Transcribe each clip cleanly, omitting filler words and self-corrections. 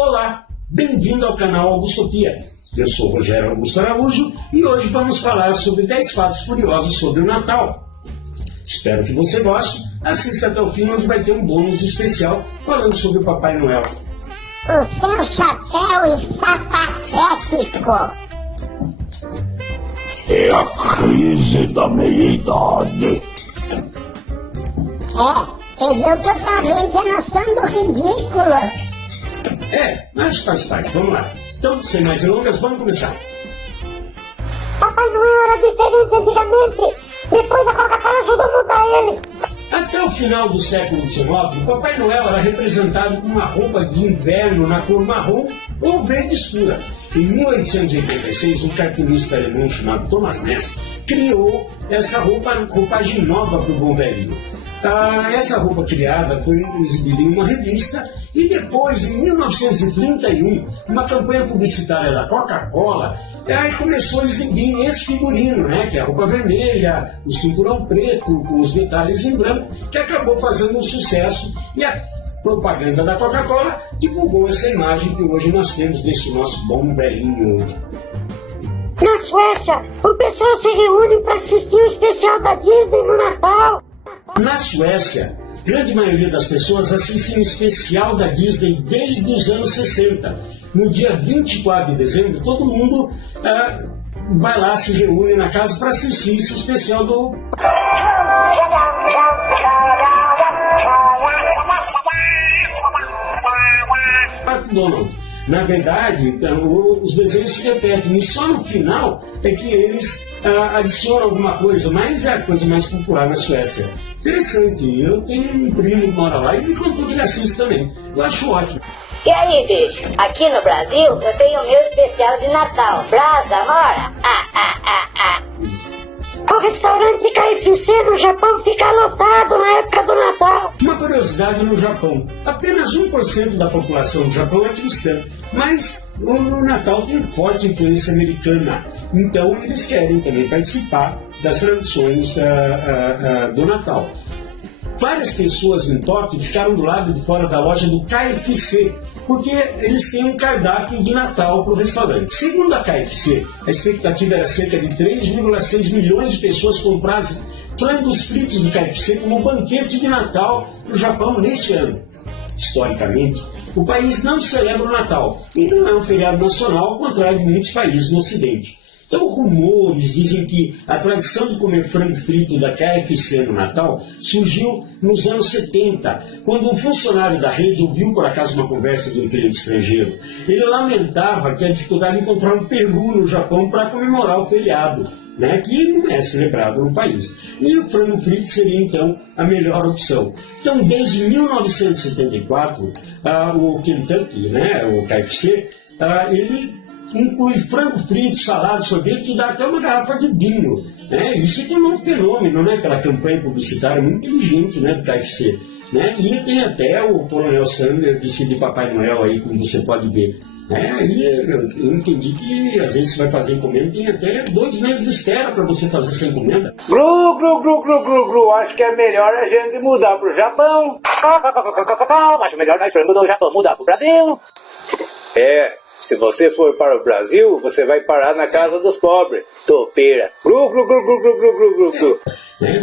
Olá, bem-vindo ao canal Augustopia. Eu sou Rogério Augusto Araújo e hoje vamos falar sobre 10 fatos curiosos sobre o Natal. Espero que você goste, assista até o fim onde vai ter um bônus especial falando sobre o Papai Noel. O seu chapéu está patético. É a crise da meia-idade. Perdeu totalmente a noção do ridículo. Mas faz parte, vamos lá. Então, sem mais delongas, vamos começar. Papai Noel era diferente antigamente. Depois a Coca-Cola ajudou a mudar ele. Até o final do século XIX, o Papai Noel era representado com uma roupa de inverno na cor marrom ou verde escura. Em 1886, um cartunista alemão chamado Thomas Ness criou essa roupagem nova para o bom velhinho. Essa roupa criada foi exibida em uma revista e depois, em 1931, uma campanha publicitária da Coca-Cola aí começou a exibir esse figurino, que é a roupa vermelha, o cinturão preto com os detalhes em branco, que acabou fazendo um sucesso e a propaganda da Coca-Cola divulgou essa imagem que hoje nós temos desse nosso bom velhinho. Na Suécia, o pessoal se reúne para assistir o especial da Disney no Natal. Na Suécia, a grande maioria das pessoas assistem o especial da Disney desde os anos 60. No dia 24 de dezembro, todo mundo vai lá, se reúne na casa para assistir esse especial do Pato Donald. Na verdade, os desenhos se repetem e só no final é que eles adicionam alguma coisa, mas é a coisa mais popular na Suécia. Interessante, eu tenho um primo que mora lá e me contou que ele assiste também. Eu acho ótimo. E aí, bicho? Aqui no Brasil eu tenho o meu especial de Natal. Brasa, mora? O restaurante KFC no Japão fica lotado na época do Natal. Uma curiosidade no Japão: apenas 1% da população do Japão é cristã, mas o Natal tem forte influência americana. Então eles querem também participar das tradições do Natal. Várias pessoas em Tóquio ficaram do lado de fora da loja do KFC, porque eles têm um cardápio de Natal para o restaurante. Segundo a KFC, a expectativa era cerca de 3,6 milhões de pessoas comprarem frangos fritos do KFC como banquete de Natal no Japão neste ano. Historicamente, o país não celebra o Natal e não é um feriado nacional, ao contrário de muitos países no Ocidente. Então, rumores dizem que a tradição de comer frango frito da KFC no Natal surgiu nos anos 70, quando um funcionário da rede ouviu por acaso uma conversa de um cliente estrangeiro. Ele lamentava que a dificuldade de encontrar um peru no Japão para comemorar o feriado, que não é celebrado no país. E o frango frito seria, então, a melhor opção. Então, desde 1974, o Kentucky, o KFC, ele inclui frango frito, salada, sorvete e dá até uma garrafa de vinho. Isso é um fenômeno, pela campanha publicitária muito inteligente do KFC. E tem até o Coronel Sanders vestido de Papai Noel aí, como você pode ver. Aí eu entendi que às vezes você vai fazer encomenda, tem até 2 meses de espera para você fazer essa encomenda. Glu, acho que é melhor a gente mudar pro Japão. Acho melhor nós do Japão mudar pro Brasil. Se você for para o Brasil, você vai parar na casa dos pobres. Topeira. Glu.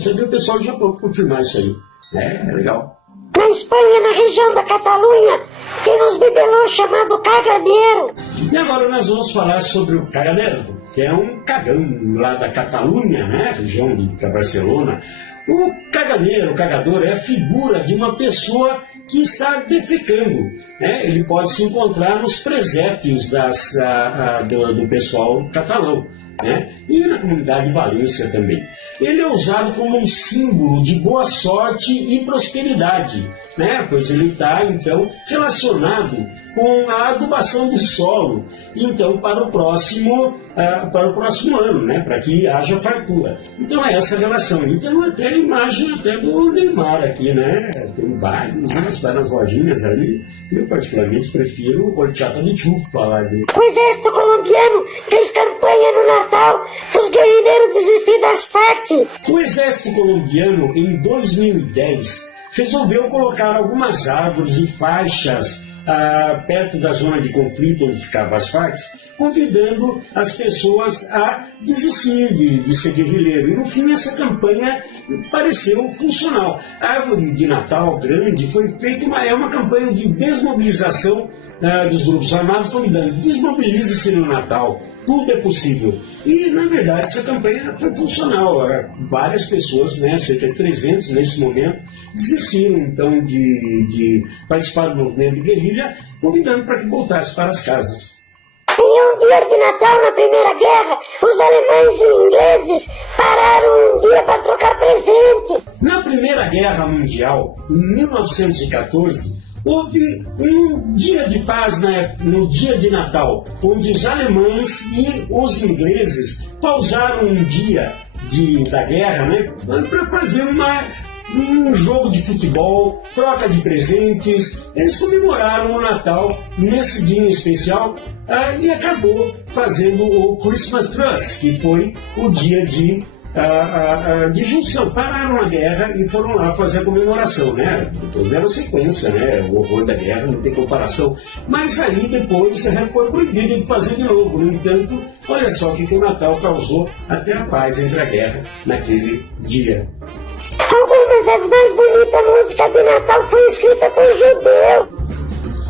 Você viu o pessoal do Japão confirmar isso aí. É legal. Na Espanha, na região da Catalunha, tem uns bibelôs chamados caganeiro. E agora nós vamos falar sobre o caganeiro, que é um cagão lá da Catalunha, região da Barcelona. O caganeiro, o cagador, é a figura de uma pessoa que está defecando. Ele pode se encontrar nos presépios do pessoal catalão. E na comunidade de Valência também. Ele é usado como um símbolo de boa sorte e prosperidade, pois ele está, então, relacionado com a adubação do solo, então, para o próximo ano, para que haja fartura. Então é essa relação. E tem até a imagem até do Neymar aqui, tem vários, várias lojinhas ali. Eu particularmente prefiro o horchata de chufo lá. O exército colombiano fez campanha no Natal para os guerrilheiros desistir das Farc. O exército colombiano, em 2010, resolveu colocar algumas árvores e faixas perto da zona de conflito onde ficavam as Farc, convidando as pessoas a desistir de ser guerrilheiro. E no fim essa campanha pareceu funcional. A árvore de Natal grande foi feita uma campanha de desmobilização dos grupos armados, convidando, desmobilize-se no Natal, tudo é possível. E, na verdade, essa campanha foi funcional. Várias pessoas, né, cerca de 300 nesse momento, desistiram, então, de participar do movimento de guerrilha, convidando para que voltasse para as casas. Em um dia de Natal, na Primeira Guerra, os alemães e ingleses pararam um dia para trocar presente. Na Primeira Guerra Mundial, em 1914, houve um dia de paz no dia de Natal, onde os alemães e os ingleses pausaram um dia da guerra, né, para fazer um jogo de futebol, troca de presentes. Eles comemoraram o Natal nesse dia em especial e acabou fazendo o Christmas Truce, que foi o dia de junção. Pararam a guerra e foram lá fazer a comemoração, né? Fizeram sequência, né? O horror da guerra, não tem comparação. Mas aí depois foi proibido de fazer de novo. No entanto, olha só o que o Natal causou, até a paz entre a guerra naquele dia. Algumas das mais bonitas músicas de Natal foram escritas por judeu.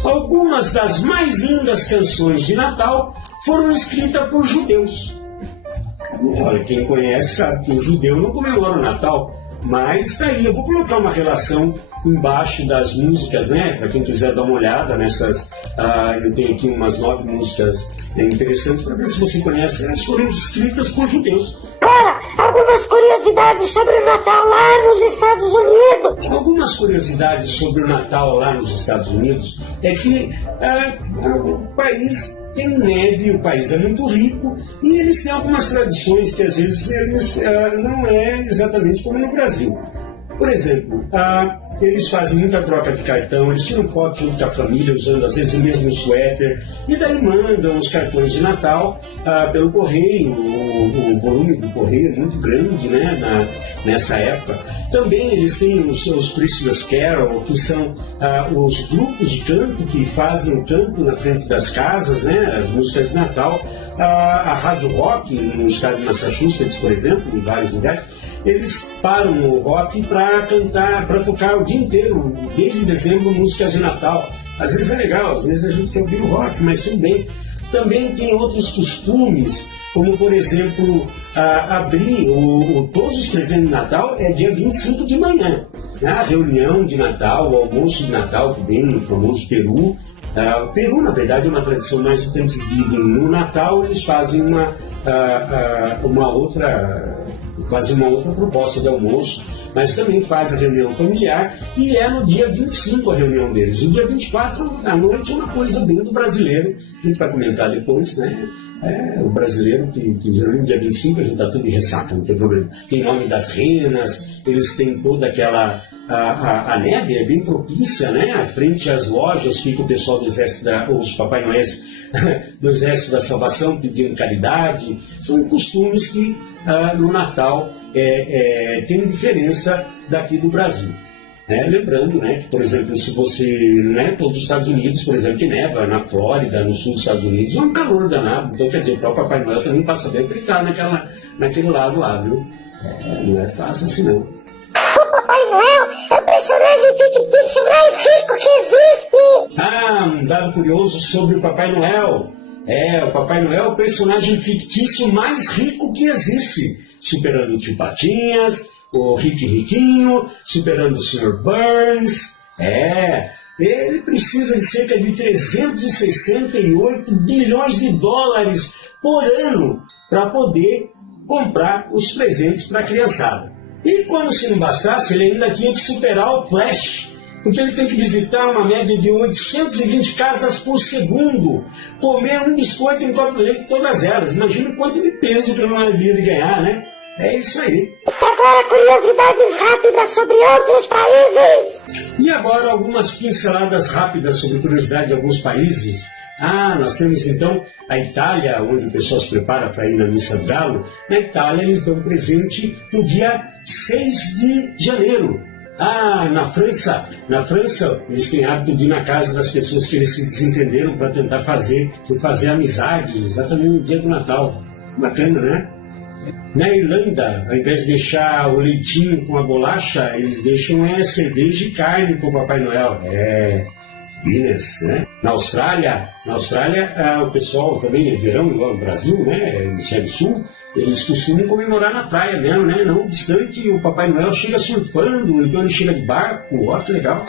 Algumas das mais lindas canções de Natal foram escritas por judeus. Olha, quem conhece sabe que o judeu não comemora o Natal, mas tá aí, eu vou colocar uma relação embaixo das músicas, né? Para quem quiser dar uma olhada nessas, eu tenho aqui umas 9 músicas interessantes para ver se você conhece. Elas foram escritas por judeus. Cara, algumas curiosidades sobre o Natal lá nos Estados Unidos. Algumas curiosidades sobre o Natal lá nos Estados Unidos é que o país tem neve, o país é muito rico e eles têm algumas tradições que às vezes eles não é exatamente como no Brasil. Por exemplo, eles fazem muita troca de cartão, eles tiram fotos junto com a família, usando às vezes o mesmo suéter, e daí mandam os cartões de Natal pelo correio. O volume do correio é muito grande, né, nessa época. Também eles têm os seus Christmas Carol, que são os grupos de canto que fazem o canto na frente das casas, né, as músicas de Natal. A Rádio Rock, no estado de Massachusetts, por exemplo, em vários lugares, eles param o rock para cantar, para tocar o dia inteiro, desde dezembro, músicas de Natal. Às vezes é legal, às vezes a gente quer ouvir o rock, mas tudo bem. Também tem outros costumes, como por exemplo, abrir todos os presentes de Natal é dia 25 de manhã. A reunião de Natal, o almoço de Natal, que vem o famoso Peru. O Peru, na verdade, é uma tradição mais do Thanksgiving. No Natal, eles fazem uma outra proposta de almoço, mas também faz a reunião familiar, e é no dia 25 a reunião deles. No dia 24, à noite, é uma coisa bem do brasileiro, que a gente vai comentar depois, né? O brasileiro, que geralmente no dia 25 a gente está tudo em ressaca, não tem problema. Tem nome das renas, eles têm toda aquela... A neve é bem propícia, né? À frente às lojas fica o pessoal do exército, os Papai Noéis do Exército da Salvação pedindo caridade. São costumes que no Natal tem diferença daqui do Brasil. Lembrando, né, que, por exemplo, se você, todos os Estados Unidos, por exemplo, que neva na Flórida, no sul dos Estados Unidos, é um calor danado. Então, quer dizer, o próprio Papai Noel também passa bem porque ele está naquele lado lá, viu? Não é fácil assim, não. O Papai Noel é o personagem fictício mais rico que existe. Um dado curioso sobre o Papai Noel. O Papai Noel é o personagem fictício mais rico que existe, superando o Tio Patinhas, o Rick Riquinho, superando o Sr. Burns. Ele precisa de cerca de 368 bilhões de dólares por ano para poder comprar os presentes para a criançada. E como se não bastasse, ele ainda tinha que superar o Flash, porque ele tem que visitar uma média de 820 casas por segundo, comer um biscoito e um copo de leite todas elas. Imagina o quanto de peso que ele não havia de ganhar, né? É isso aí. Agora, curiosidades rápidas sobre outros países. E agora, algumas pinceladas rápidas sobre curiosidade de alguns países. Nós temos então a Itália, onde o pessoal se prepara para ir na Missa do Galo. Na Itália, eles dão presente no dia 6 de janeiro. Ah, na França, eles têm hábito de ir na casa das pessoas que eles se desentenderam para tentar fazer amizade, exatamente no dia do Natal. Bacana, né? Na Irlanda, ao invés de deixar o leitinho com a bolacha, eles deixam cerveja e carne para o Papai Noel. Guinness, né? Na Austrália, o pessoal também é verão, igual no Brasil, né? No Hemisfério Sul, eles costumam comemorar na praia mesmo, né? Não obstante, o Papai Noel chega surfando, então ele chega de barco, ó que legal.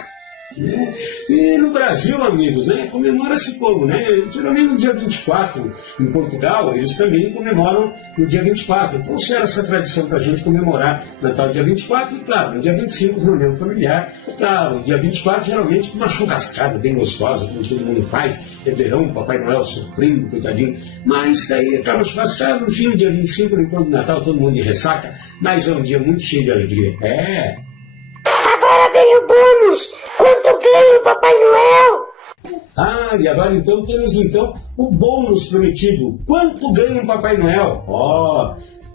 Né? E no Brasil, amigos, né? Comemora-se como, né? Geralmente no dia 24, em Portugal, eles também comemoram no dia 24. Trouxeram essa tradição para a gente comemorar Natal dia 24 e, claro, no dia 25, reunião familiar. Claro, dia 24, geralmente, com uma churrascada bem gostosa, como todo mundo faz. É verão, Papai Noel sofrendo, coitadinho. Mas daí acaba churrascada, no fim, dia 25, no encontro do Natal, todo mundo de ressaca. Mas é um dia muito cheio de alegria. Agora vem o bônus! Quanto ganha o Papai Noel? Ah, e agora então temos o bônus prometido. Quanto ganha o Papai Noel?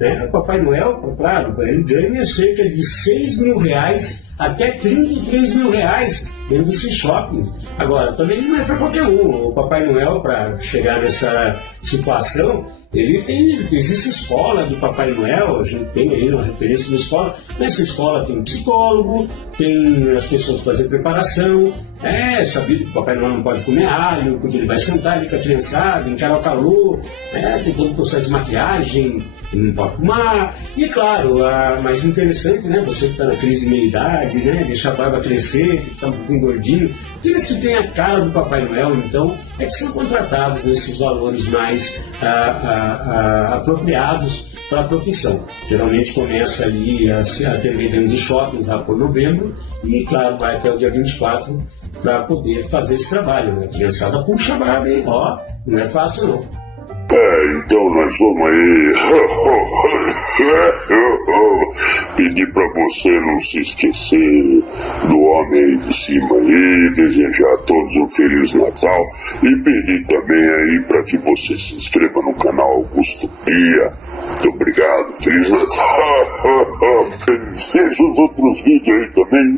Né? O Papai Noel, claro, ele ganha cerca de 6 mil reais até 33 mil reais dentro desses shoppings. Agora, também não é para qualquer um. O Papai Noel, para chegar nessa situação, existe escola de Papai Noel, a gente tem aí uma referência na escola. Nessa escola tem um psicólogo, tem as pessoas fazendo preparação. É sabido que o Papai Noel não pode comer alho, porque ele vai sentar ali com a criançada, encarar o calor, tem todo o processo de maquiagem, não pode fumar. E claro, a mais interessante, né? Você que está na crise de meia-idade, né? Deixar a barba crescer, que está um pouquinho gordinho. Aqueles que têm a cara do Papai Noel, então, é que são contratados nesses valores mais apropriados para a profissão. Geralmente começa ali a atender dentro de shoppings lá por novembro e, claro, vai até o dia 24 para poder fazer esse trabalho. Né? A criançada puxa a barba, hein? Não é fácil não. Então nós vamos aí pedir pra você não se esquecer do homem aí de cima aí, desejar a todos um Feliz Natal e pedir também aí pra que você se inscreva no canal Augusto Pia. Muito obrigado, Feliz Natal. Veja os outros vídeos aí também.